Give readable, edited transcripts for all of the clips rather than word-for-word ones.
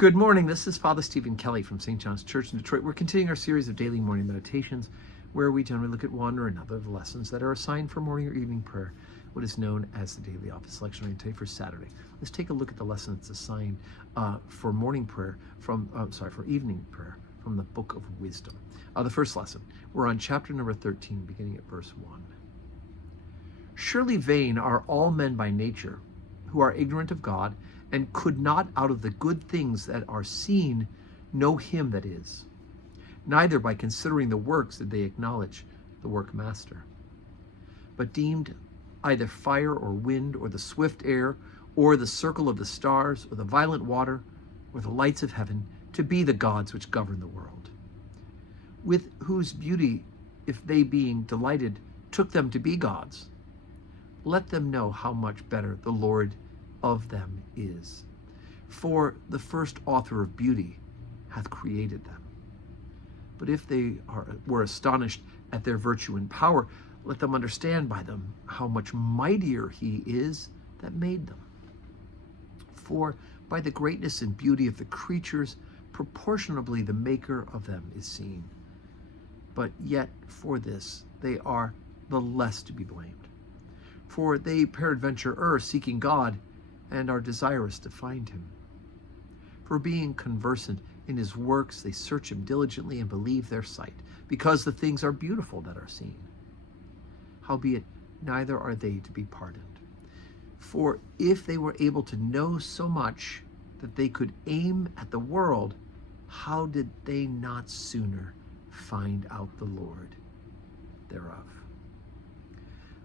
Good morning. This is Father Stephen Kelly from St. John's Church in Detroit. We're continuing our series of daily morning meditations where we generally look at one or another of the lessons that are assigned for morning or evening prayer, what is known as the daily office selection reading today for Saturday. Let's take a look at the lesson that's assigned for morning prayer for evening prayer from the Book of Wisdom. The first lesson, we're on chapter number 13, beginning at verse 1. Surely vain are all men by nature, who are ignorant of God, and could not out of the good things that are seen know him that is. Neither by considering the works did they acknowledge the workmaster, but deemed either fire or wind or the swift air or the circle of the stars or the violent water or the lights of heaven to be the gods which govern the world, with whose beauty, if they being delighted, took them to be gods. Let them know how much better the Lord of them is. For the first author of beauty hath created them. But if they were astonished at their virtue and power, let them understand by them how much mightier he is that made them. For by the greatness and beauty of the creatures, proportionably the maker of them is seen. But yet for this they are the less to be blamed. For they peradventure err, seeking God, and are desirous to find him. For being conversant in his works, they search him diligently and believe their sight, because the things are beautiful that are seen. Howbeit, neither are they to be pardoned. For if they were able to know so much that they could aim at the world, how did they not sooner find out the Lord thereof?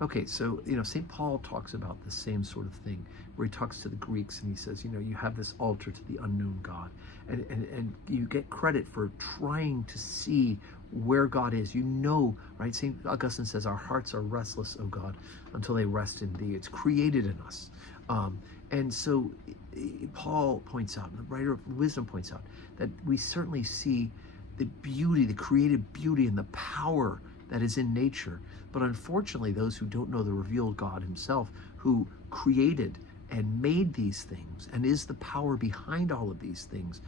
Okay, so, St. Paul talks about the same sort of thing, where he talks to the Greeks and he says, you have this altar to the unknown God, and you get credit for trying to see where God is. Right? St. Augustine says, our hearts are restless, O God, until they rest in thee. It's created in us. And so Paul points out, the writer of Wisdom points out, that we certainly see the beauty, the created beauty and the power that is in nature. But unfortunately, those who don't know the revealed God himself, who created and made these things and is the power behind all of these things,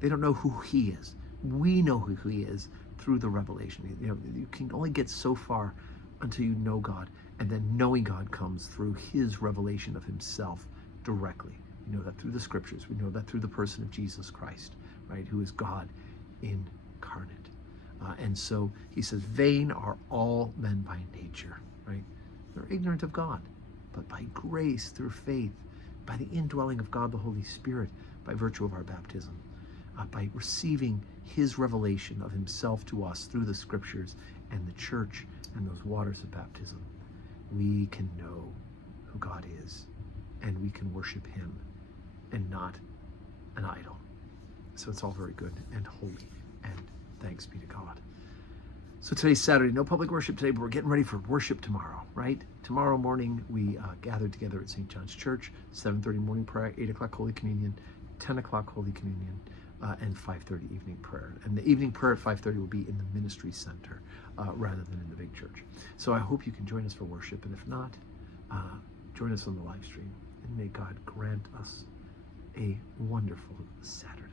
they don't know who he is. We know who he is through the revelation. You can only get so far until you know God, and then knowing God comes through his revelation of himself directly. We know that through the scriptures. We know that through the person of Jesus Christ, right, who is God incarnate. And so he says, vain are all men by nature, right? They're ignorant of God, but by grace, through faith, by the indwelling of God the Holy Spirit, by virtue of our baptism, by receiving his revelation of himself to us through the scriptures and the church and those waters of baptism, we can know who God is, and we can worship him and not an idol. So it's all very good and holy, and thanks be to God. So today's Saturday, no public worship today, but we're getting ready for worship tomorrow, right? Tomorrow morning, we gather together at St. John's Church, 7:30 morning prayer, 8 o'clock Holy Communion, 10 o'clock Holy Communion, and 5:30 evening prayer. And the evening prayer at 5:30 will be in the ministry center rather than in the big church. So I hope you can join us for worship, and if not, join us on the live stream. And may God grant us a wonderful Saturday.